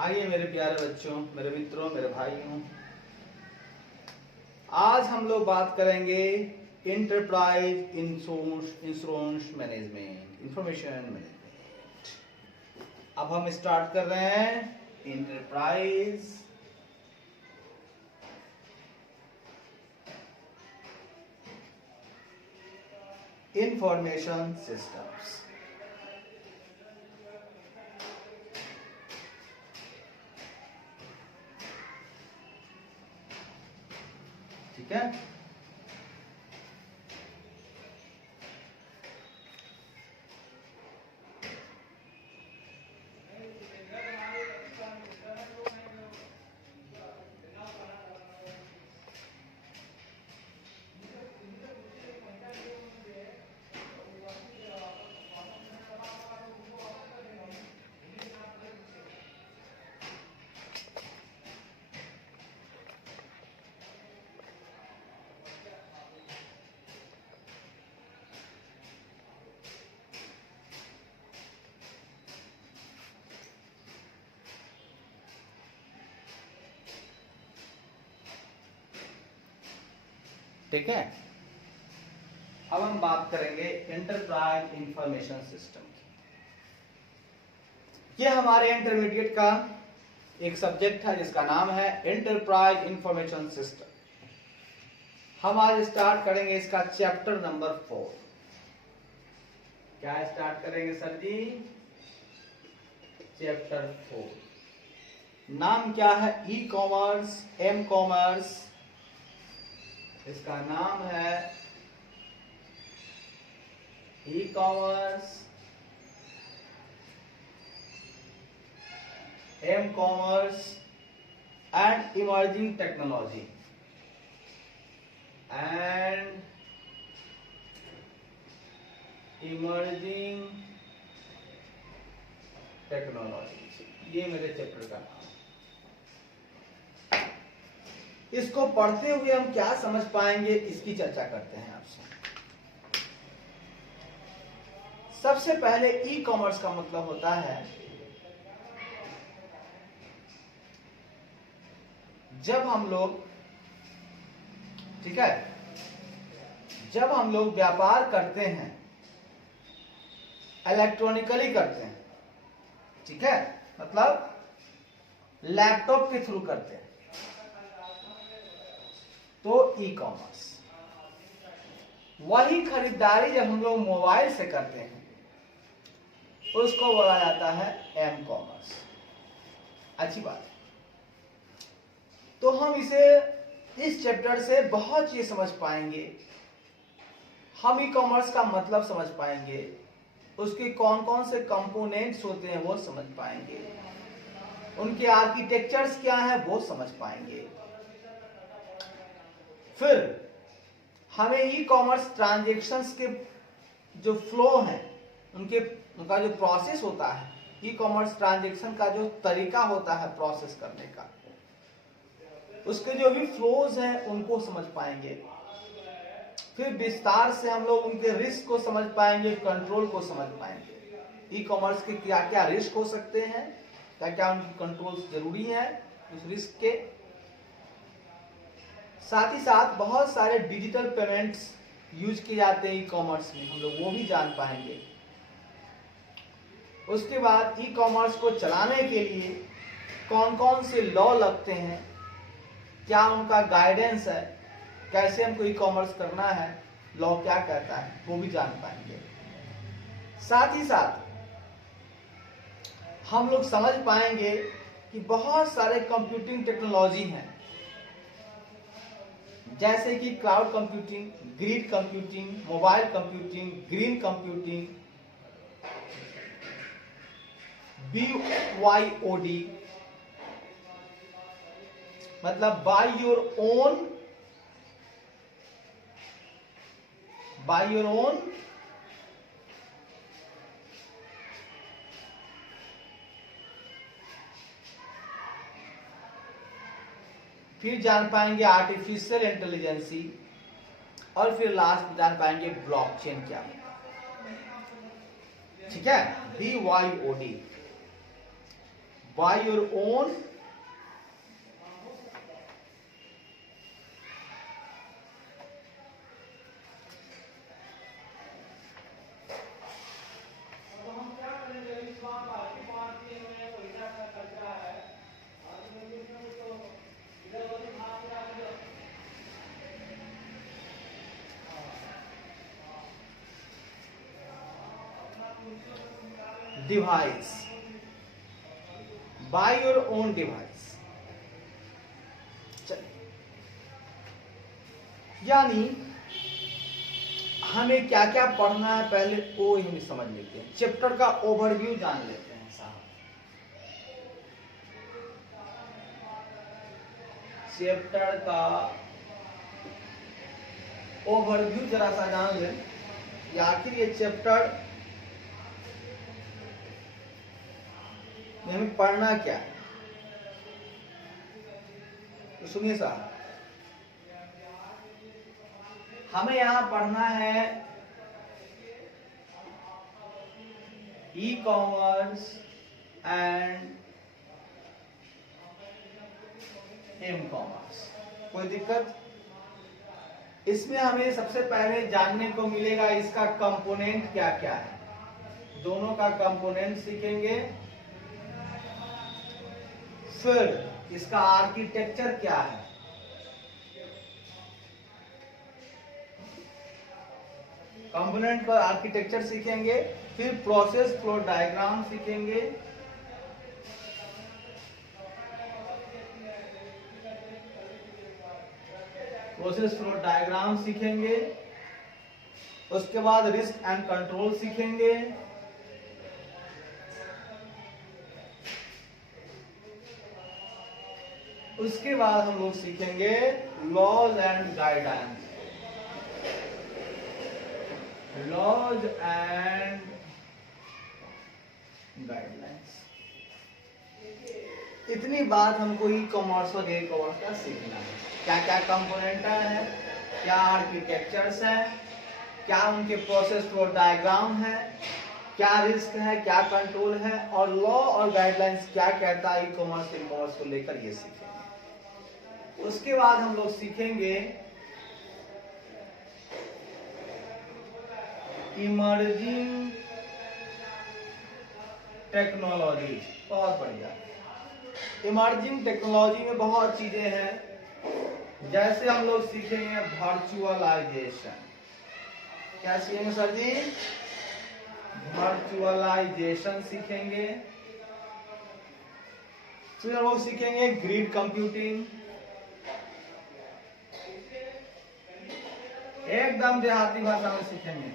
आइए मेरे प्यारे बच्चों, मेरे मित्रों, मेरे भाइयों, आज हम लोग बात करेंगे enterprise insurance management, information management. अब हम स्टार्ट कर रहे हैं इंटरप्राइज इंफॉर्मेशन सिस्टम्स। ठीक है, ठीक है। अब हम बात करेंगे इंटरप्राइज इंफॉर्मेशन सिस्टम की। ये हमारे इंटरमीडिएट का एक सब्जेक्ट है जिसका नाम है इंटरप्राइज इंफॉर्मेशन सिस्टम। हम आज स्टार्ट करेंगे इसका चैप्टर नंबर 4। क्या स्टार्ट करेंगे सर जी? चैप्टर 4। नाम क्या है? E commerce, m commerce. इसका नाम है e commerce, m commerce and emerging technology and emerging technology. ये मेरे चैप्टर का नाम। इसको पढ़ते हुए हम क्या समझ पाएंगे, इसकी चर्चा करते हैं आपसे। सबसे पहले ई कॉमर्स का मतलब होता है जब हम लोग, ठीक है, जब हम लोग व्यापार करते हैं, इलेक्ट्रॉनिकली करते हैं, ठीक है, मतलब लैपटॉप के थ्रू करते हैं, तो ई कॉमर्स। वही खरीदारी जब हम लोग मोबाइल से करते हैं उसको बोला जाता है एम कॉमर्स। अच्छी बात है। तो हम इस चैप्टर से बहुत चीज समझ पाएंगे। हम ई कॉमर्स का मतलब समझ पाएंगे, उसके कौन कौन से कंपोनेंट्स होते हैं वो समझ पाएंगे, उनके आर्किटेक्चर्स क्या है वो समझ पाएंगे। फिर हमें ई कॉमर्स ट्रांजैक्शंस के जो फ्लो हैं, उनका जो प्रोसेस होता है, ई कॉमर्स ट्रांजैक्शन का जो तरीका होता है प्रोसेस करने का, उसके जो भी फ्लोज हैं उनको समझ पाएंगे। फिर विस्तार से हम लोग उनके रिस्क को समझ पाएंगे, कंट्रोल को समझ पाएंगे। ई कॉमर्स के क्या क्या रिस्क हो सकते हैं, क्या क्या उनकी कंट्रोल्स जरूरी है उस रिस्क के। साथ ही साथ बहुत सारे डिजिटल पेमेंट्स यूज किए जाते हैं ई कॉमर्स में, हम लोग वो भी जान पाएंगे। उसके बाद ई कॉमर्स को चलाने के लिए कौन कौन से लॉ लगते हैं, क्या उनका गाइडेंस है, कैसे हमको ई कॉमर्स करना है, लॉ क्या कहता है, वो भी जान पाएंगे। साथ ही साथ हम लोग समझ पाएंगे कि बहुत सारे कंप्यूटिंग टेक्नोलॉजी हैं, जैसे कि cloud computing, grid computing, mobile computing, green computing, BYOD, मतलब बाय योर ओन, फिर जान पाएंगे आर्टिफिशियल इंटेलिजेंसी, और फिर लास्ट जान पाएंगे ब्लॉकचेन क्या होता है। ठीक है, BYOD। By your own device, by your own device. यानी हमें क्या क्या पढ़ना है पहले वो हम समझ लेते हैं, चैप्टर का ओवरव्यू जान लेते हैं साहब। चैप्टर का ओवरव्यू जरा सा जान लें कि आखिर ये चैप्टर में हमें पढ़ना क्या है। तो सुनिए साहब, हमें यहां पढ़ना है e commerce and m commerce. कोई दिक्कत? इसमें हमें सबसे पहले जानने को मिलेगा इसका कंपोनेंट क्या क्या है, दोनों का कंपोनेंट सीखेंगे। फिर इसका आर्किटेक्चर क्या है, कंपोनेंट पर आर्किटेक्चर सीखेंगे। फिर प्रोसेस फ्लो डायग्राम सीखेंगे। प्रोसेस फ्लो डायग्राम सीखेंगे। उसके बाद रिस्क एंड कंट्रोल सीखेंगे। उसके बाद हम लोग सीखेंगे laws and guidelines, laws and guidelines. इतनी बात हमको ई कॉमर्स और ए कॉमर्स का सीखना है। क्या क्या कंपोनेंट है, क्या आर्किटेक्चर्स हैं, क्या उनके प्रोसेस फ्लो डायग्राम है, क्या रिस्क है, क्या कंट्रोल है, और लॉ और गाइडलाइंस क्या कहता है ई कॉमर्स ई कॉमर्स को लेकर, ये सीखेंगे। उसके बाद हम लोग सीखेंगे इमर्जिंग टेक्नोलॉजी। बहुत बढ़िया। इमर्जिंग टेक्नोलॉजी में बहुत चीजें हैं, जैसे हम लोग सीखेंगे वर्चुअलाइजेशन। क्या सीखेंगे सर जी? वर्चुअलाइजेशन सीखेंगे। फिर हम लोग सीखेंगे ग्रिड कंप्यूटिंग, एकदम देहाती भाषा में सीखेंगे।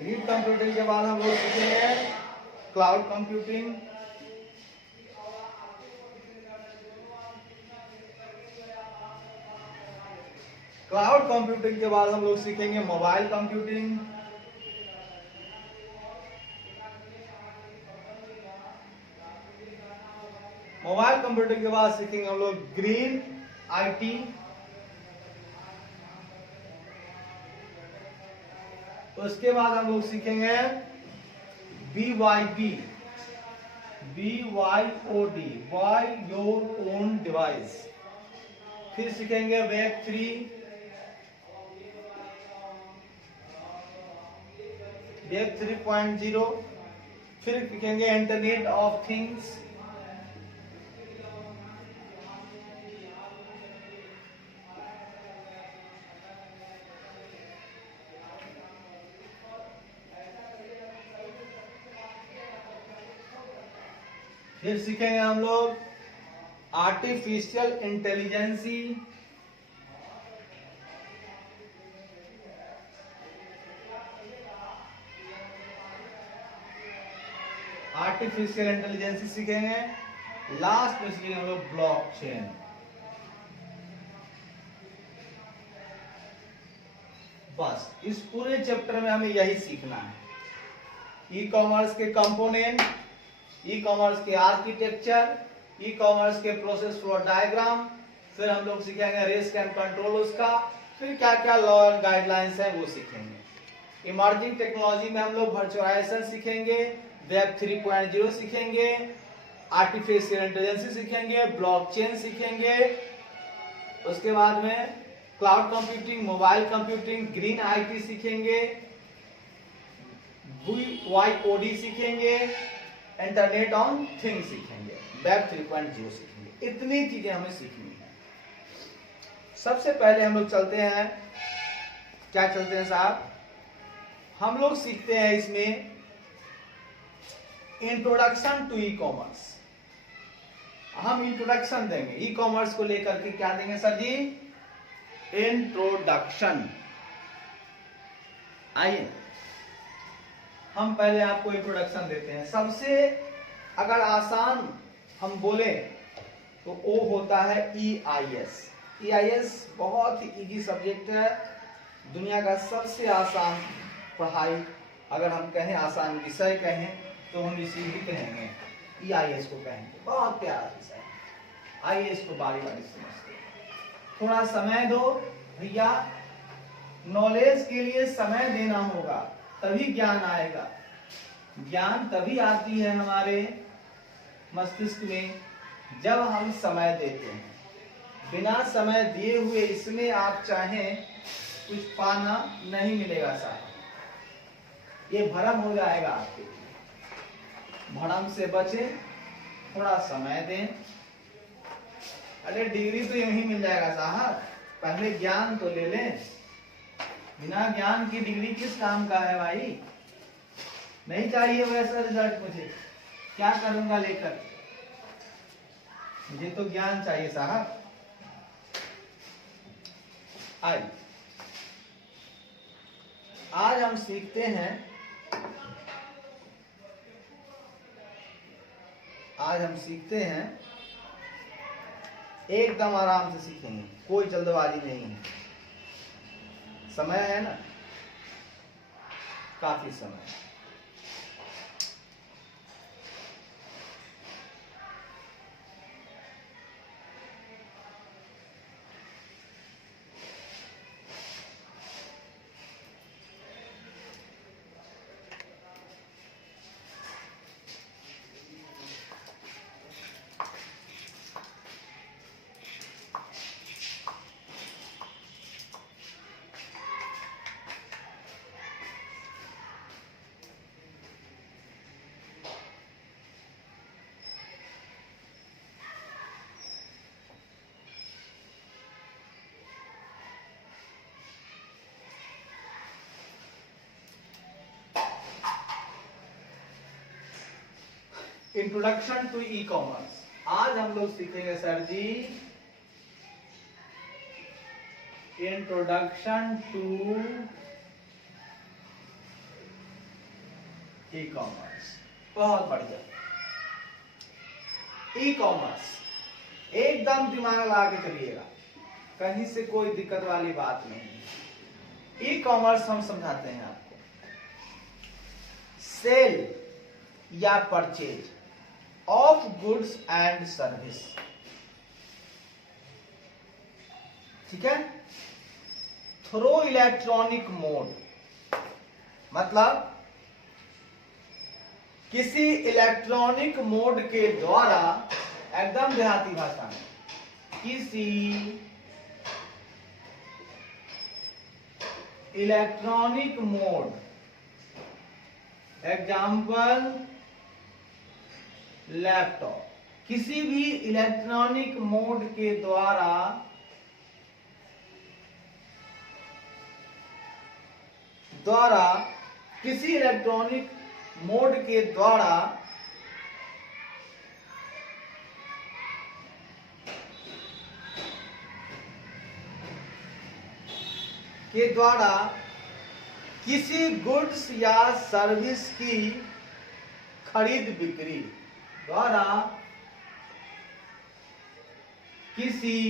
ग्रिड कंप्यूटिंग के बाद हम लोग सीखेंगे क्लाउड कंप्यूटिंग। क्लाउड कंप्यूटिंग के बाद हम लोग सीखेंगे मोबाइल कंप्यूटिंग। मोबाइल कंप्यूटिंग के बाद सीखेंगे हम लोग ग्रीन आईटी। उसके बाद हम लोग सीखेंगे BYOD, by your own device. फिर सीखेंगे वेब 3, वेब 3.0। फिर सीखेंगे इंटरनेट ऑफ थिंग्स। फिर सीखेंगे हम लोग आर्टिफिशियल इंटेलिजेंसी। आर्टिफिशियल इंटेलिजेंसी सीखेंगे। लास्ट में सीखेंगे हम लोग ब्लॉकचेन। बस इस पूरे चैप्टर में हमें यही सीखना है, ई कॉमर्स के कंपोनेंट, ई कॉमर्स के आर्किटेक्चर, ई कॉमर्स के प्रोसेस फ्लो डायग्राम। फिर हम लोग सीखेंगे रिस्क एंड कंट्रोल उसका। फिर क्या क्या लॉ एंड गाइडलाइंस है वो सीखेंगे। इमर्जिंग टेक्नोलॉजी में हम लोग वर्चुअलाइजेशन सीखेंगे, वेब 3.0 सीखेंगे, आर्टिफिशियल इंटेलिजेंस सीखेंगे, ब्लॉकचेन सीखेंगे, उसके बाद में cloud computing, mobile computing, green IT सीखेंगे, BYOD सीखेंगे, इंटरनेट ऑन थिंग सीखेंगे, वेब 3.0 सीखेंगे। इतनी चीजें हमें सीखनी है। सबसे पहले हम लोग चलते हैं, क्या चलते हैं साहब, हम लोग सीखते हैं इसमें इंट्रोडक्शन टू ई कॉमर्स। हम इंट्रोडक्शन देंगे ई कॉमर्स को लेकर के। क्या देंगे सर जी? इंट्रोडक्शन। आइए हम पहले आपको इंट्रोडक्शन देते हैं। सबसे अगर आसान हम बोले तो वो होता है EIS। EIS बहुत ही इजी सब्जेक्ट है, दुनिया का सबसे आसान पढ़ाई, अगर हम कहें आसान विषय कहें तो हम इसी ही कहेंगे, EIS को कहेंगे। बहुत प्यारा विषय, IAS को बारी बारी समझते। थोड़ा समय दो भैया, नॉलेज के लिए समय देना होगा, तभी ज्ञान आएगा। ज्ञान तभी आती है हमारे मस्तिष्क में जब हम समय देते हैं। बिना समय दिए हुए इसमें आप चाहें कुछ पाना नहीं मिलेगा साहब, ये भ्रम हो जाएगा आपके लिए। भ्रम से बचें, थोड़ा समय दें। अरे डिग्री तो यूं ही मिल जाएगा साहब, पहले ज्ञान तो ले लें। बिना ज्ञान की डिग्री किस काम का है भाई? नहीं चाहिए वैसा रिजल्ट मुझे, क्या करूंगा लेकर? मुझे तो ज्ञान चाहिए साहब। आज हम सीखते हैं, एकदम आराम से सीखेंगे, कोई जल्दबाजी नहीं है। समय है ना, काफी समय। Introduction to e commerce. आज हम लोग सीखेंगे sir ji introduction to e commerce. बहुत बढ़िया। ई कॉमर्स एकदम दिमाग लगा के चलिएगा, कहीं से कोई दिक्कत वाली बात नहीं। ई कॉमर्स हम समझाते हैं आपको, सेल या purchase of goods and service. ठीक है? थ्रू इलेक्ट्रॉनिक मोड, मतलब किसी इलेक्ट्रॉनिक मोड के द्वारा, एकदम देहाती भाषा में, किसी इलेक्ट्रॉनिक मोड, एग्जाम्पल लैपटॉप, किसी भी इलेक्ट्रॉनिक मोड के द्वारा किसी इलेक्ट्रॉनिक मोड के द्वारा किसी गुड्स या सर्विस की खरीद बिक्री, द्वारा किसी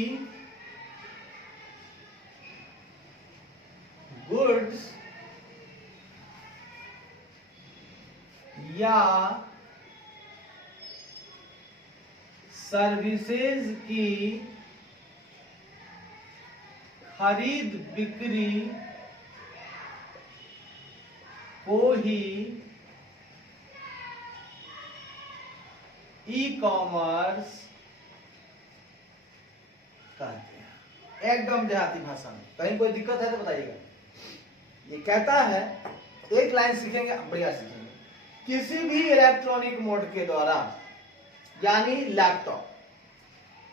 गुड्स या सर्विसेज की खरीद बिक्री को ही ई कॉमर्स कहते हैं। एकदम देहाती भाषा में, कहीं कोई दिक्कत है तो बताइएगा। ये कहता है, एक लाइन सीखेंगे, बढ़िया सीखेंगे। किसी भी इलेक्ट्रॉनिक मोड के द्वारा, यानी लैपटॉप,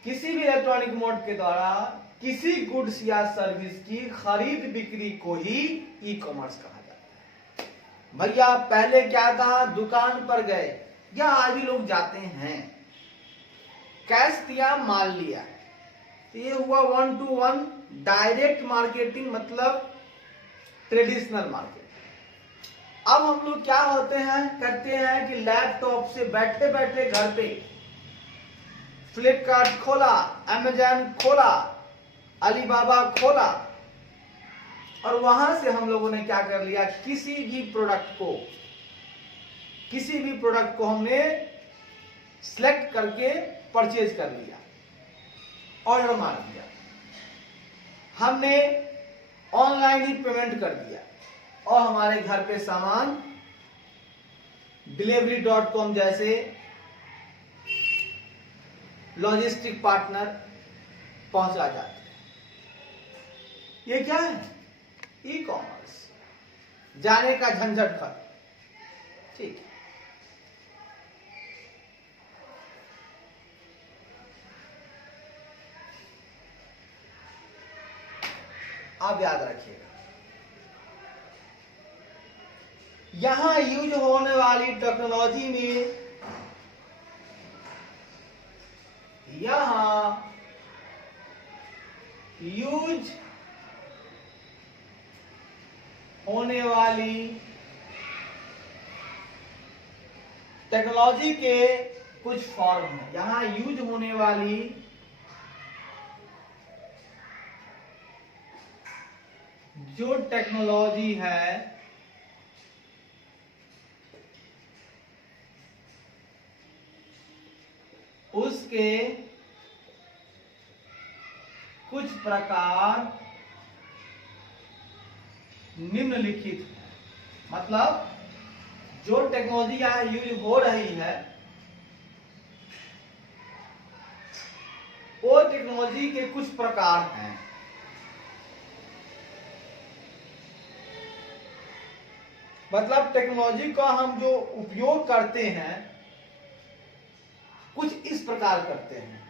किसी भी इलेक्ट्रॉनिक मोड के द्वारा किसी गुड्स या सर्विस की खरीद बिक्री को ही ई कॉमर्स कहा जाता है। भैया पहले क्या था, दुकान पर गए या आज भी लोग जाते हैं, कैश दिया, माल लिया, ये हुआ 1 to 1 डायरेक्ट मार्केटिंग, मतलब ट्रेडिशनल मार्केट। अब हम लोग क्या होते हैं, करते हैं कि लैपटॉप से बैठे बैठे घर पे फ्लिपकार्ट खोला, अमेजन खोला, अलीबाबा खोला, और वहां से हम लोगों ने क्या कर लिया, किसी भी प्रोडक्ट को हमने सिलेक्ट करके परचेज कर लिया, ऑर्डर मार दिया, हमने ऑनलाइन ही पेमेंट कर दिया, और हमारे घर पे सामान डिलीवरी.com जैसे लॉजिस्टिक पार्टनर पहुंचा जाते हैं। ये क्या है, ई कॉमर्स, जाने का झंझट खत्म। ठीक है, आप याद रखिएगा, यहां यूज होने वाली टेक्नोलॉजी में, यहां यूज होने वाली टेक्नोलॉजी के कुछ फॉर्म हैं। यहां यूज होने वाली जो टेक्नोलॉजी है उसके कुछ प्रकार निम्नलिखित है। मतलब जो टेक्नोलॉजी यहां यूज हो रही है, वो टेक्नोलॉजी के कुछ प्रकार हैं। मतलब टेक्नोलॉजी का हम जो उपयोग करते हैं कुछ इस प्रकार करते हैं।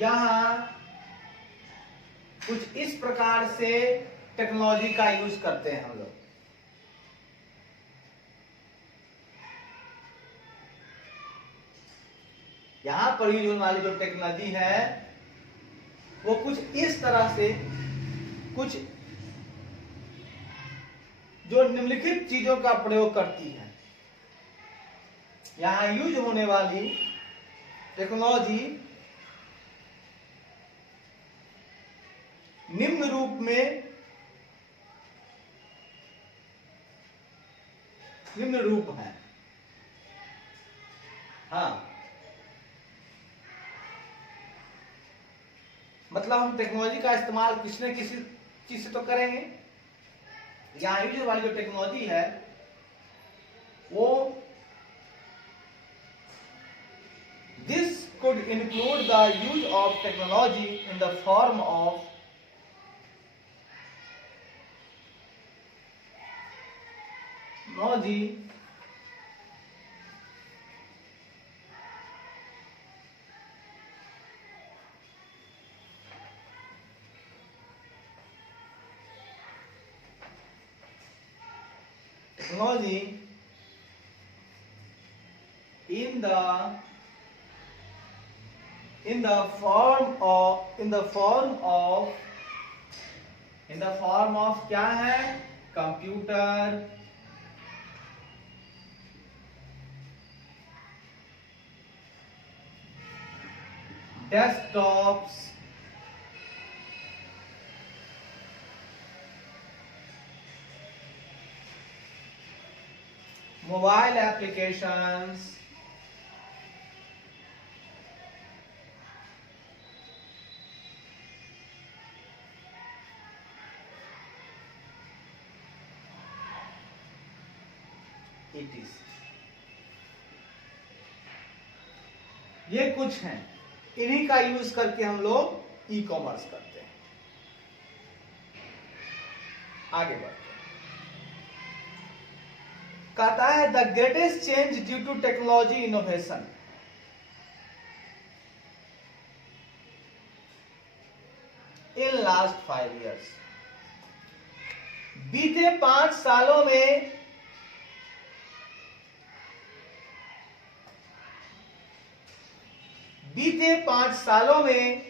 यहां कुछ इस प्रकार से टेक्नोलॉजी का यूज करते हैं हम लोग। यहां पर यूज होने वाली जो टेक्नोलॉजी है वो कुछ इस तरह से, कुछ जो निम्नलिखित चीजों का प्रयोग करती है। यहां यूज होने वाली टेक्नोलॉजी निम्न रूप है। हाँ, मतलब हम टेक्नोलॉजी का इस्तेमाल किसी न किसी चीज से तो करेंगे। यहां यूज वाली जो टेक्नोलॉजी है वो this could include the use of technology in the form of technology in the form of क्या है, कंप्यूटर, डेस्कटॉप्स, मोबाइल एप्लीकेशंस, ये कुछ हैं, इन्हीं का यूज करके हम लोग ई कॉमर्स करते हैं। आगे बढ़ते हैं। कहता है the greatest change due to technology innovation. In last 5 years, बीते 5 सालों में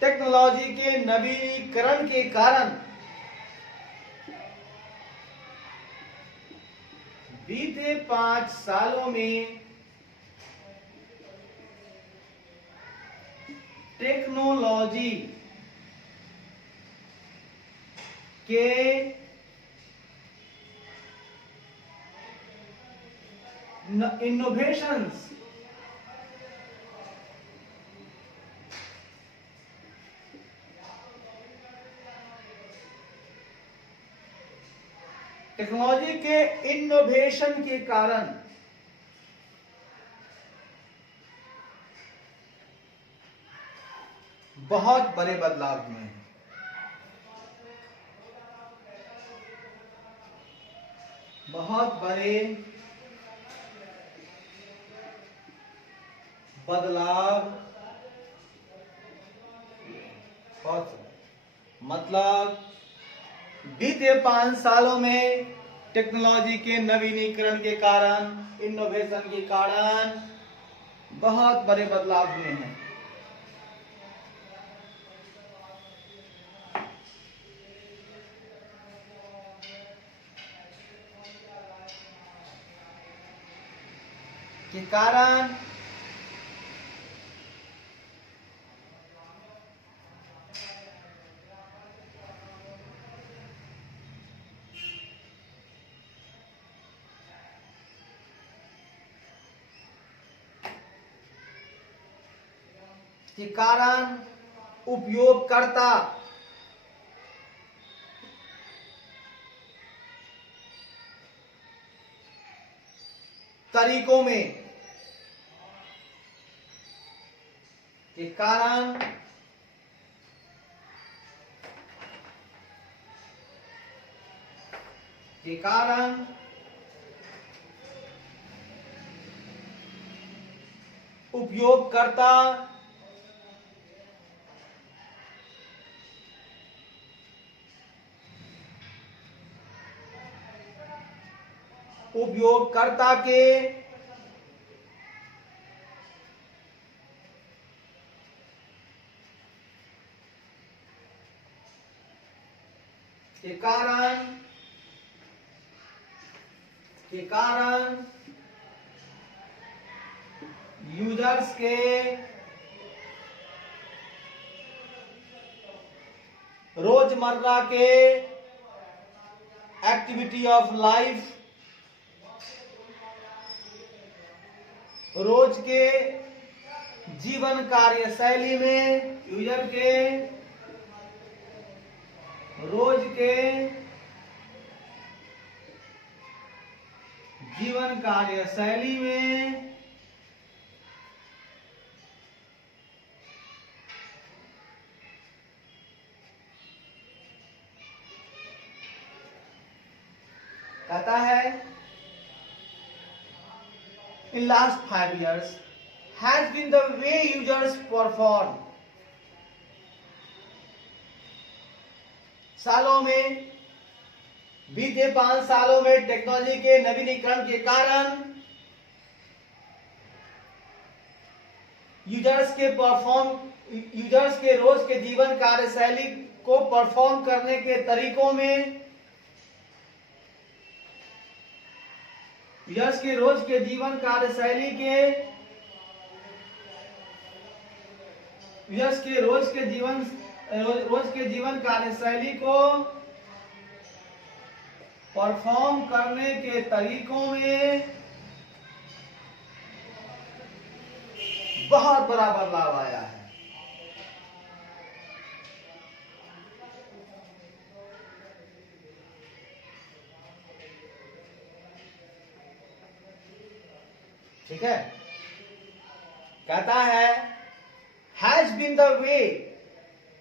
टेक्नोलॉजी के नवीनीकरण के कारण बीते 5 सालों में टेक्नोलॉजी के इनोवेशंस टेक्नोलॉजी के इनोवेशन के कारण बहुत बड़े बदलाव हुए हैं। बहुत बड़े बदलाव, मतलब बीते 5 सालों में टेक्नोलॉजी के नवीनीकरण के कारण, इनोवेशन के कारण बहुत बड़े बदलाव हुए हैं। के कारण उपयोगकर्ता तरीकों में के कारण उपयोगकर्ता के कारण यूजर्स के रोजमर्रा के एक्टिविटी ऑफ लाइफ, रोज के जीवन कार्य शैली में, यूजर के रोज के जीवन कार्य शैली में कहता है in last 5 years has been the way users perform। सालों में, बीते 5 सालों में टेक्नोलॉजी के नवीनीकरण के कारण यूजर्स के रोज के जीवन कार्यशैली को परफॉर्म करने के तरीकों में, यूजर्स के रोज के जीवन कार्यशैली के, यूजर्स के रोज के जीवन कार्यशैली को परफॉर्म करने के तरीकों में बहुत बड़ा बदलाव आया है। ठीक है, कहता है has been the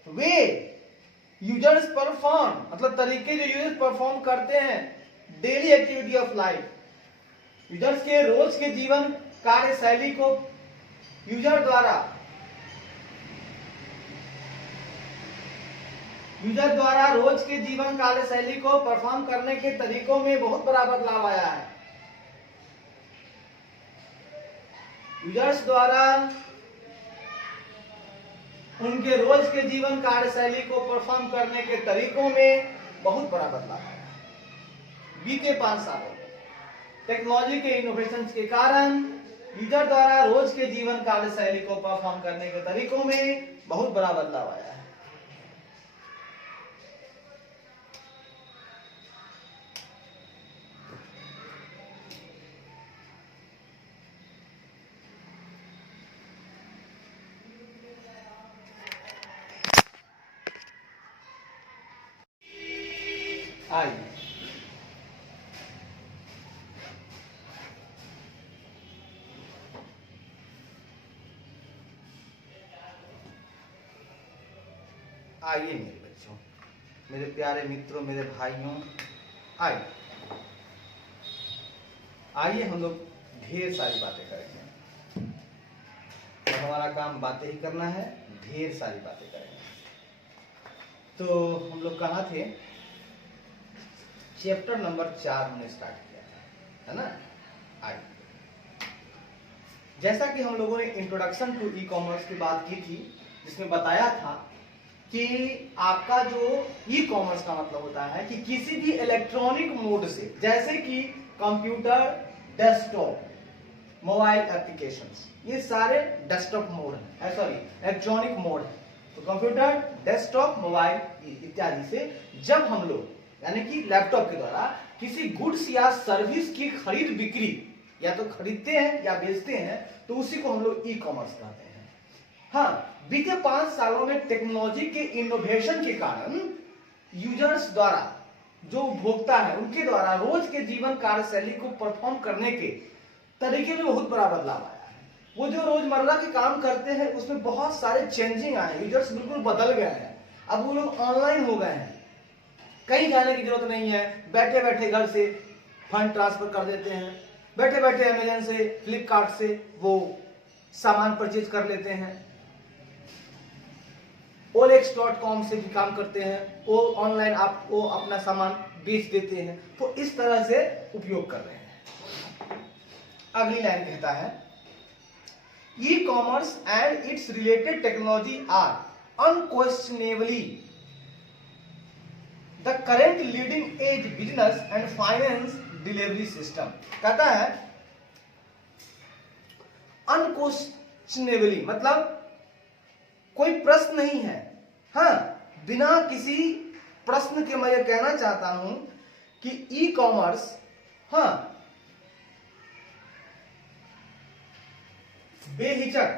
way users perform, मतलब तरीके जो यूजर्स परफॉर्म करते हैं daily activity of life, users के रोज के जीवन कार्यशैली को यूजर द्वारा रोज के जीवन कार्यशैली को परफॉर्म करने के तरीकों में बहुत बड़ा बदलाव आया है। यूजर्स द्वारा उनके रोज के जीवन कार्यशैली को परफॉर्म करने के तरीकों में बहुत बड़ा बदलाव आया है। बीते 5 सालों में टेक्नोलॉजी के इनोवेशन के कारण यूजर द्वारा रोज के जीवन कार्यशैली को परफॉर्म करने के तरीकों में बहुत बड़ा बदलाव आया है। आइए मेरे बच्चों, मेरे प्यारे मित्रों, मेरे भाइयों, आइए हम लोग ढेर सारी बातें करेंगे। तो हमारा काम बातें ही करना है, ढेर सारी बातें करेंगे। तो हम लोग कहाँ थे? चैप्टर नंबर 4 हमने स्टार्ट किया था, है ना? आइए, जैसा कि हम लोगों ने इंट्रोडक्शन टू ई कॉमर्स की बात की थी, जिसमें बताया था कि आपका जो ई कॉमर्स का मतलब होता है कि किसी भी इलेक्ट्रॉनिक मोड से, जैसे कि कंप्यूटर, डेस्कटॉप, मोबाइल एप्लीकेशंस, ये सारे डेस्कटॉप मोड है, सॉरी इलेक्ट्रॉनिक मोड है। तो कंप्यूटर, डेस्कटॉप, मोबाइल इत्यादि से जब हम लोग यानी कि लैपटॉप के द्वारा किसी गुड्स या सर्विस की खरीद बिक्री या तो खरीदते हैं या बेचते हैं, तो उसी को हम लोग ई कॉमर्स कहते हैं। हाँ, बीते 5 सालों में टेक्नोलॉजी के इनोवेशन के कारण यूजर्स द्वारा, जो उपभोक्ता है उनके द्वारा रोज के जीवन कार्यशैली को परफॉर्म करने के तरीके में बहुत बड़ा बदलाव आया है। वो जो रोजमर्रा के काम करते हैं उसमें बहुत सारे चेंजिंग आए, यूजर्स बिल्कुल बदल गए हैं। अब वो लोग ऑनलाइन हो गए हैं, कहीं जाने की जरूरत नहीं है, बैठे बैठे घर से फंड ट्रांसफर कर देते हैं, बैठे बैठे अमेजन से, फ्लिपकार्ट से वो सामान परचेज कर लेते हैं, OLX.com से भी काम करते हैं, वो ऑनलाइन आपको अपना सामान बेच देते हैं। तो इस तरह से उपयोग कर रहे हैं। अगली लाइन कहता है e commerce and its related technology are unquestionably the current leading edge business and finance delivery system. कहता है अनक्वेश्चनेबली मतलब कोई प्रश्न नहीं है। हाँ, बिना किसी प्रश्न के मैं ये कहना चाहता हूं कि ई कॉमर्स, हाँ, बेहिचक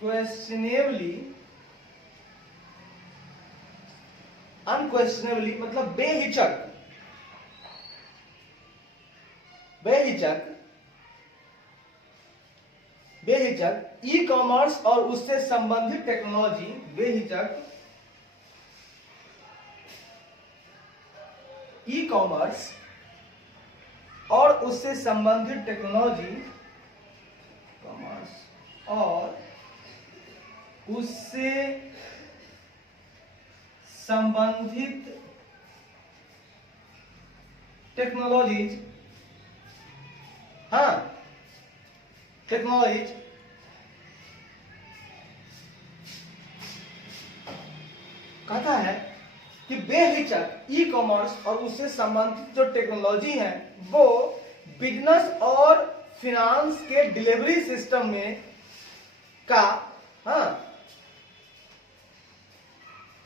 अनक्वेश्चनेबली अनक्वेश्चनेबली मतलब बेहिचक ई कॉमर्स और उससे संबंधित टेक्नोलॉजी, बेहिचक ई कॉमर्स और उससे संबंधित टेक्नोलॉजी, कॉमर्स और उससे संबंधित टेक्नोलॉजीज, हाँ, टेक्नोलॉजीज कहता है कि बेहिचक ई कॉमर्स और उससे संबंधित जो टेक्नोलॉजी है वो बिजनेस और फिनांस के डिलीवरी सिस्टम में का, हाँ,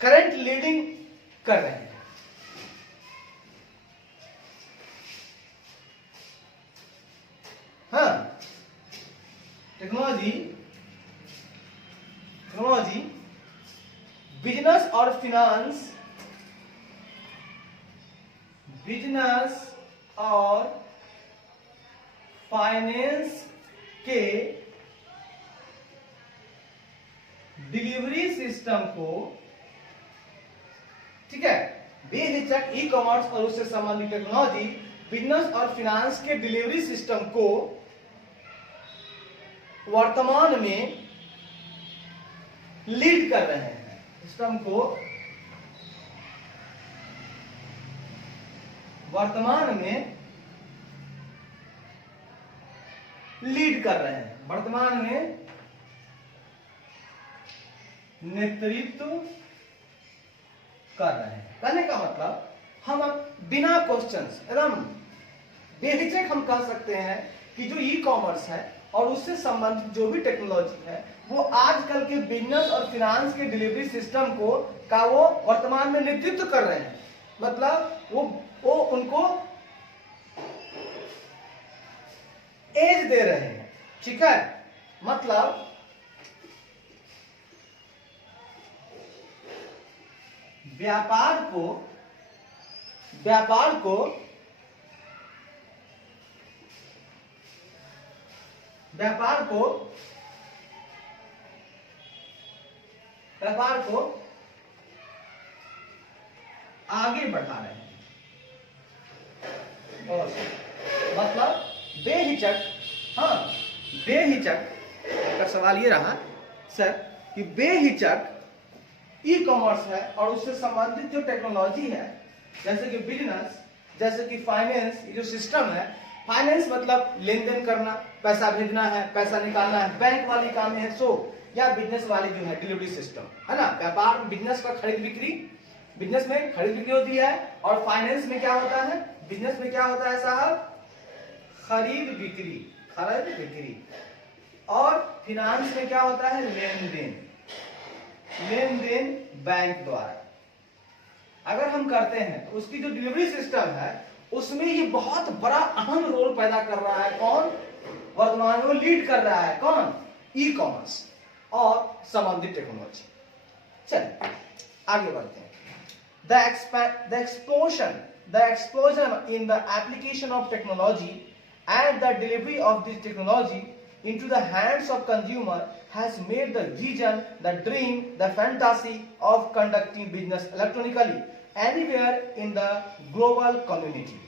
करंट लीडिंग कर रहे हैं। हाँ, टेक्नोलॉजी बिजनेस और फिनांस, बिजनेस और फाइनेंस के डिलीवरी सिस्टम को, ठीक है, बेहिचक ई कॉमर्स और उससे संबंधित टेक्नोलॉजी बिजनेस और फाइनेंस के डिलीवरी सिस्टम को वर्तमान में लीड कर रहे हैं, सिस्टम को वर्तमान में लीड कर रहे हैं, वर्तमान में नेतृत्व कर रहे हैं। कहने का मतलब हम बिना क्वेश्चंस एकदम बेहिचक हम कह सकते हैं कि जो ई कॉमर्स है और उससे संबंधित जो भी टेक्नोलॉजी है वो आजकल के बिजनेस और फाइनेंस के डिलीवरी सिस्टम को वो वर्तमान में नेतृत्व कर रहे हैं। मतलब वो उनको एज दे रहे हैं, ठीक है। मतलब व्यापार को आगे बढ़ा रहे हैं। और मतलब बेहिचक, हाँ बेहिचक का सवाल ये रहा सर कि बेहिचक ई कॉमर्स है और उससे संबंधित जो टेक्नोलॉजी है, जैसे कि बिजनेस, जैसे कि फाइनेंस, ये जो सिस्टम है, फाइनेंस मतलब लेन देन करना, पैसा भेजना है, पैसा निकालना है, बैंक वाली काम है, सो या बिजनेस वाली जो है डिलीवरी सिस्टम है ना। व्यापार बिजनेस का खरीद बिक्री, बिजनेस में खरीद बिक्री होती है, और फाइनेंस में क्या होता है, बिजनेस में क्या होता है साहब, खरीद बिक्री, और फाइनेंस में क्या होता है, लेन देन बैंक द्वारा अगर हम करते हैं तो उसकी जो डिलीवरी सिस्टम है उसमें ये बहुत बड़ा अहम रोल पैदा कर रहा है। कौन वर्तमान में लीड कर रहा है, कौन, ई कॉमर्स और संबंधित टेक्नोलॉजी। चलिए आगे बढ़ते हैं। The explosion in the application of technology and the delivery of this technology into the hands of consumer has made the vision, the dream, the fantasy of conducting business electronically anywhere in the global community।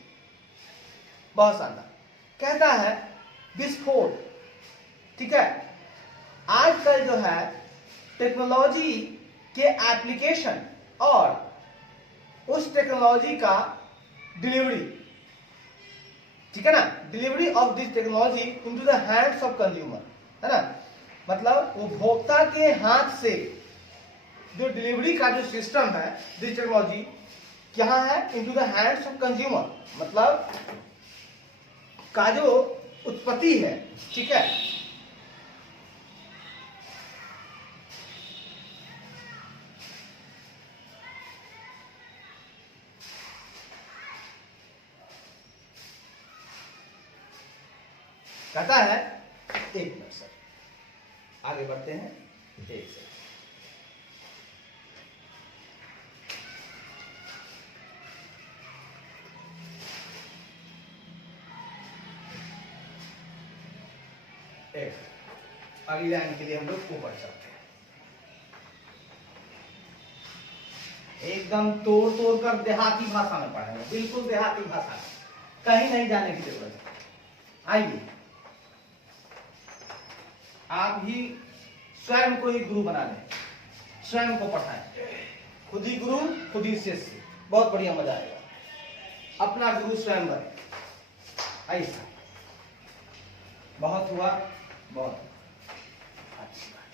बहुत शानदार। कहता है विस्फोट, ठीक है, आजकल जो है टेक्नोलॉजी के एप्लीकेशन और उस टेक्नोलॉजी का डिलीवरी, ठीक है ना, delivery of this technology into the hands of consumer, है ना। मतलब उपभोक्ता के हाथ से जो डिलीवरी का जो सिस्टम है, दिस टेक्नोलॉजी क्या है, into the hands of consumer, मतलब का जो उत्पत्ति है, ठीक है। कहता है, एक मिनट सर, आगे बढ़ते हैं, एक सेकंड। अगली लाइन के लिए हम लोग ऊपर चलते हैं। एकदम तोड़ तोड़ कर देहाती भाषा में पढ़ेंगे, बिल्कुल देहाती भाषा में, कहीं नहीं जाने की जरूरत है। आइए आप ही स्वयं को ही गुरु बना लें, स्वयं को पढ़ाएं, खुद ही गुरु खुद ही शिष्य, बहुत बढ़िया मजा आएगा। अपना गुरु स्वयं बने, ऐसा बहुत हुआ, बहुत अच्छी बात है।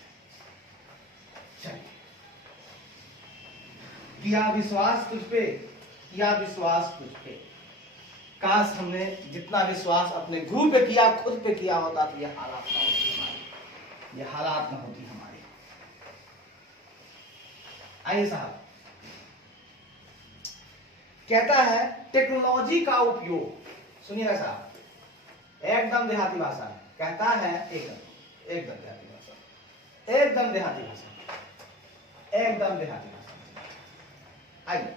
चलिए, किया विश्वास तुझ पे, किया विश्वास तुझ पे, काश हमने जितना विश्वास अपने गुरु पे किया, खुद पे किया होता तो यह हालात ना होती हमारी, यह हालात ना होती हमारी। आइए साहब, कहता है टेक्नोलॉजी का उपयोग, सुनिएगा साहब, एकदम देहाती भाषा है। कहता है, एकदम देहाती भाषा, एकदम देहाती भाषा, एकदम देहाती भाषा। आइए,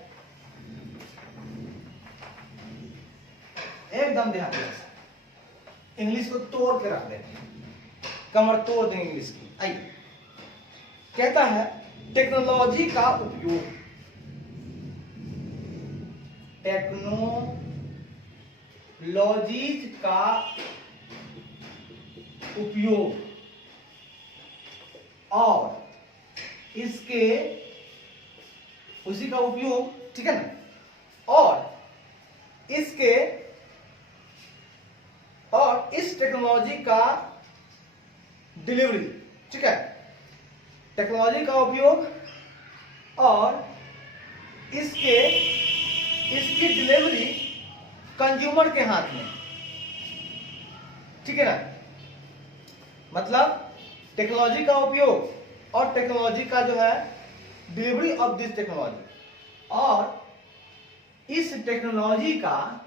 एकदम देहाती भाषा, इंग्लिश को तोड़ के रख देते हैं, कमर तोड़ देंगे इंग्लिश की। आइए, कहता है टेक्नोलॉजी का उपयोग, टेक्नोलॉजीज का उपयोग और इसके, उसी का उपयोग, ठीक है ना, और इसके, और इस टेक्नोलॉजी का डिलीवरी, ठीक है, टेक्नोलॉजी का उपयोग और इसके, इसकी डिलीवरी कंज्यूमर के हाथ में, ठीक है ना, मतलब टेक्नोलॉजी का उपयोग और टेक्नोलॉजी का जो है डिलीवरी ऑफ दिस टेक्नोलॉजी, और इस टेक्नोलॉजी का,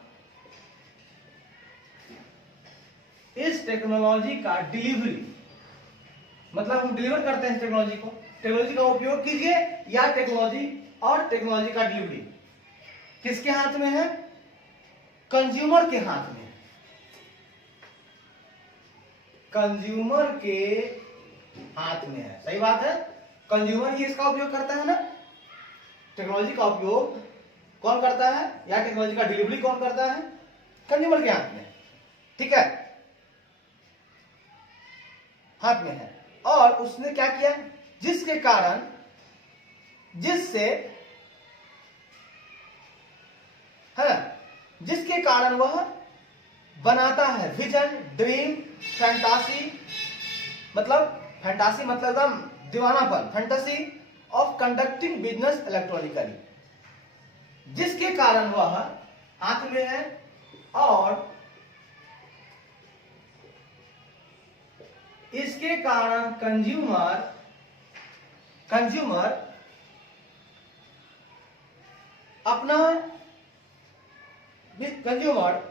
इस टेक्नोलॉजी का डिलीवरी, मतलब हम डिलीवर करते हैं टेक्नोलॉजी को, टेक्नोलॉजी का उपयोग कीजिए या टेक्नोलॉजी, और टेक्नोलॉजी का डिलीवरी किसके हाथ में है? कंज्यूमर के हाथ में, कंज्यूमर के हाथ में है। सही बात है, कंज्यूमर ही इसका उपयोग करता है ना, टेक्नोलॉजी का उपयोग कौन करता है या टेक्नोलॉजी का डिलीवरी कौन करता है? कंज्यूमर के हाथ में, ठीक है, हाथ में है। और उसने क्या किया, जिसके कारण, जिससे है, जिसके कारण वह बनाता है विजन, ड्रीम, फैंटासी, मतलब फैंटासी मतलब एकदम दीवानापन, fantasy of conducting business electronically, जिसके कारण वह हाथ में है, और इसके कारण कंज्यूमर अपना, कंज्यूमर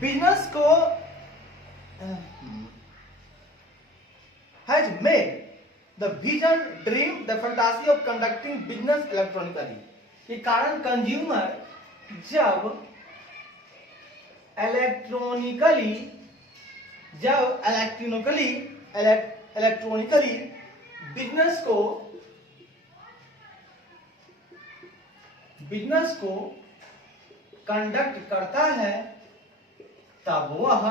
बिजनेस को has made the vision, dream, the fantasy of conducting business electronically, के कारण कंज्यूमर जब इलेक्ट्रॉनिकली बिजनेस को कंडक्ट करता है, तब वह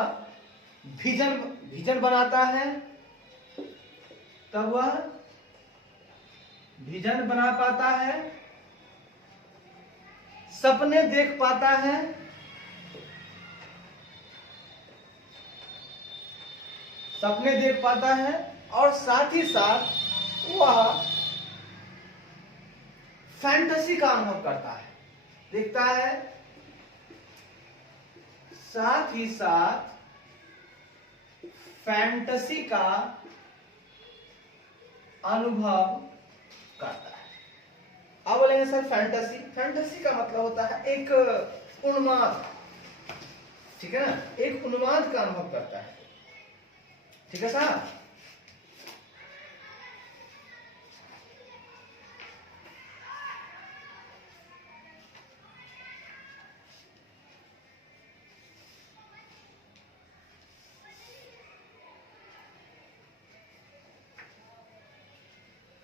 विजन बनाता है, तब वह विजन बना पाता है, सपने देख पाता है, सपने देख पाता है, और साथ ही साथ वह फैंटेसी का अनुभव करता है, देखता है, साथ ही साथ फैंटेसी का अनुभव करता है। अब बोलेंगे सर फैंटेसी, फैंटेसी का मतलब होता है एक उन्माद, ठीक है ना, एक उन्माद का अनुभव करता है, ठीक है साहब।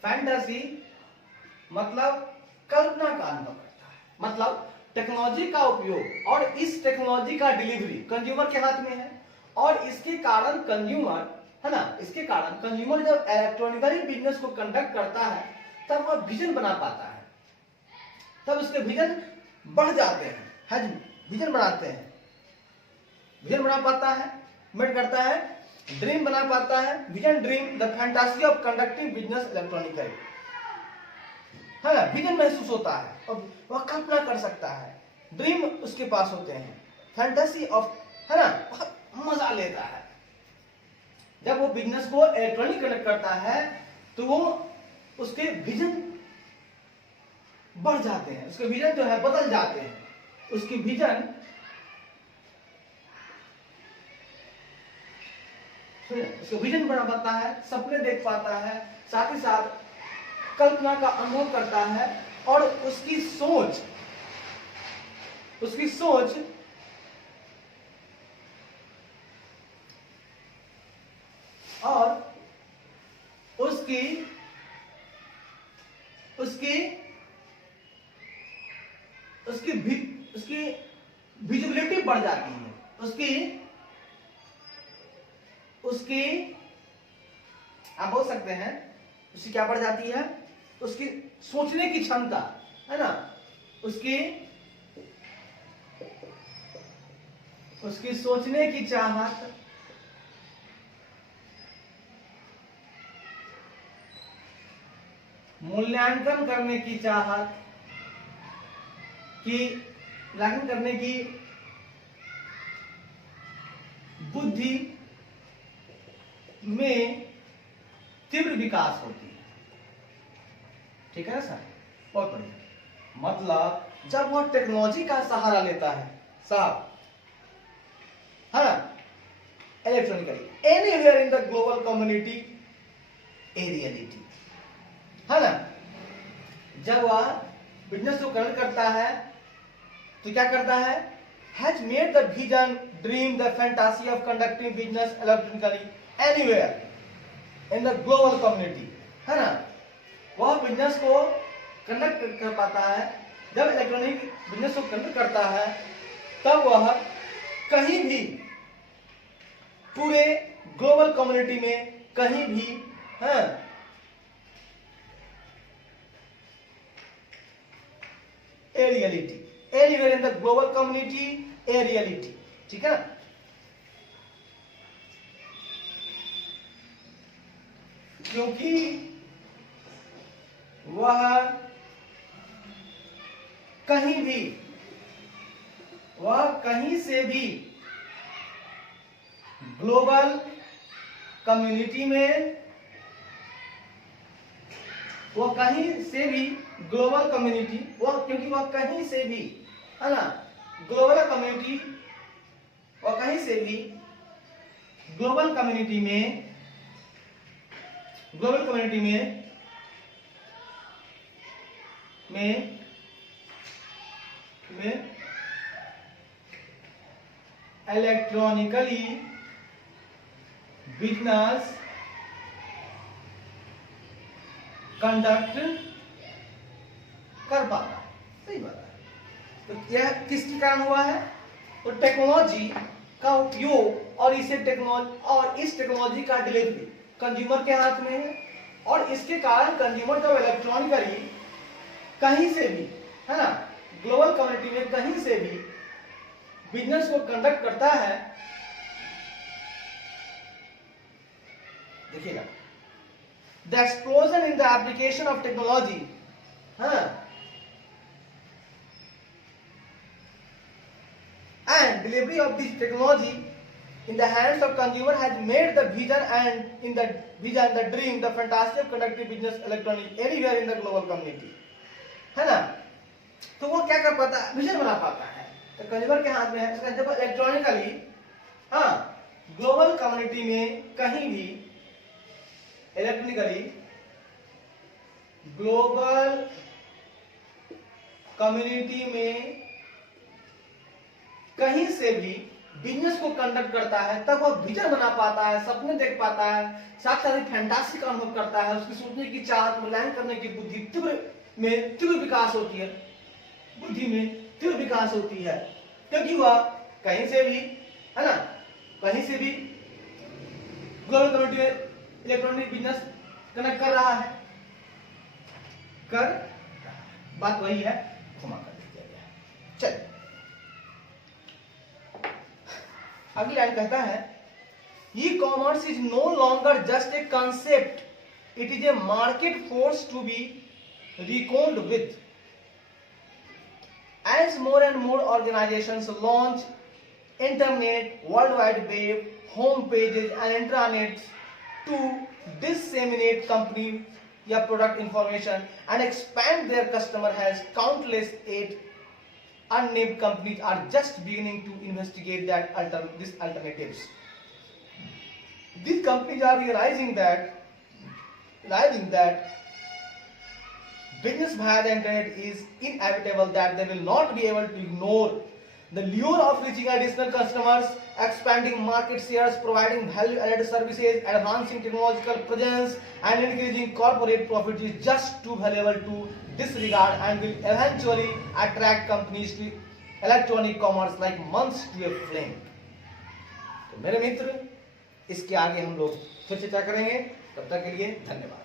फैंटेसी मतलब कल्पना का अनुभव करता है, मतलब टेक्नोलॉजी का उपयोग और इस टेक्नोलॉजी का डिलीवरी कंज्यूमर के हाथ में है, और इसके कारण कंज्यूमर, है ना, इसके कारण कंज्यूमर जब इलेक्ट्रॉनिकली बिजनेस को कंडक्ट करता है, तब वह विजन बना पाता है, तब उसके विजन बढ़ जाते हैं, है, विजन बनाते हैं, विजन बना पाता है, मेड करता है, ड्रीम बना पाता है, vision, dream, the fantasy of conducting business electronically, है ना, विजन महसूस होता है और वह कल्पना कर सकता है, ड्रीम उसके पास होते हैं, फैंटेसी ऑफ, है ना, बहुत मजा लेता है। जब वो बिजनेस को इलेक्ट्रॉनिक कनेक्ट करता है तो वो उसके विजन बढ़ जाते हैं, उसके विजन जो है बदल जाते हैं, उसकी विजन, उसका विजन बना पाता है, सपने देख पाता है, साथ ही साथ कल्पना का अनुभव करता है, और उसकी सोच और उसकी विजिबिलिटी बढ़ जाती है, उसकी आप बोल सकते हैं उसकी क्या बढ़ जाती है, उसकी सोचने की क्षमता, है ना, उसकी सोचने की चाहत, मूल्यांकन करने की चाहत, मूल्यांकन करने की बुद्धि में तीव्र विकास होती है। ठीक है सर, बहुत बढ़िया। मतलब जब वह टेक्नोलॉजी का सहारा लेता है साहब, है ना, electronically anywhere in the global community a reality, है ना, जब वह बिजनेस को कनेक्ट करता है तो क्या करता है, has made the vision, dream, the fantasy of conducting business electronically anywhere in the global community, है ना, वह बिजनेस को कंडक्ट कर पाता है। जब इलेक्ट्रॉनिक बिजनेस को कंडक्ट करता है तब वह कहीं भी पूरे ग्लोबल कम्युनिटी में कहीं भी, है, a reality, anywhere in the global community a reality, ठीक है। क्योंकि वह कहीं से भी ग्लोबल कम्युनिटी में, वो कहीं से भी ग्लोबल कम्युनिटी, क्योंकि वह कहीं से भी, है ना, ग्लोबल कम्युनिटी, वह कहीं से भी ग्लोबल कम्युनिटी में इलेक्ट्रॉनिकली बिजनेस कंडक्ट कर पाता। सही बात है। तो यह किसके कारण हुआ है, तो टेक्नोलॉजी का उपयोग और इस टेक्नोलॉजी का डिलीवरी कंज्यूमर के हाथ में है, और इसके कारण कंज्यूमर जब इलेक्ट्रॉनिकली कहीं से भी, है ना, ग्लोबल कम्युनिटी में कहीं से भी बिजनेस को कंडक्ट करता है, देखिएगा, the explosion in the application of technology, and delivery of this technology in the hands of consumer has made the vision, the dream, the fantasy of conducting business electronic anywhere in the global community, है ना। तो वो क्या कर पाता है, vision बना पाता है, तो कंज्यूमर के हाथ में है। जब इलेक्ट्रॉनिकली, हाँ, ग्लोबल कम्युनिटी में कहीं भी, इलेक्ट्रॉनिकली ग्लोबल कम्युनिटी में कहीं से भी बिजनेस को कंडक्ट करता है, तब वह विजन बना पाता है, सपने देख पाता है, साथ साथ फैंटासी का अनुभव करता है, उसकी सोचने की चाहत, मूल्यांकन करने की बुद्धि तीव्र विकास होती है, बुद्धि में तीव्र विकास होती है, क्योंकि वह कहीं से भी, है ना, कहीं से भी ग्लोबल कम्युनिटी में इलेक्ट्रॉनिक बिजनेस कनेक्ट कर रहा है, बात वही है, घुमा कर दिया गया। चलिए अगली लाइन कहता है, e commerce is no longer just a concept, it is a market force to be reckoned with. As more and more organizations launch internet, world wide web, home pages and intranets to disseminate company या product information and expand their customer has countless unnamed companies are just beginning to investigate these alternatives. These companies are realizing that business via the internet is inevitable, that they will not be able to ignore the lure of reaching additional customers, expanding market shares, providing value-added services, enhancing technological presence, and increasing corporate profits is just too valuable to disregard, and will eventually attract companies to electronic commerce like moths to a flame. तो मेरे मित्र, इसके आगे हम लोग फिर चर्चा करेंगे। तब तक के लिए धन्यवाद।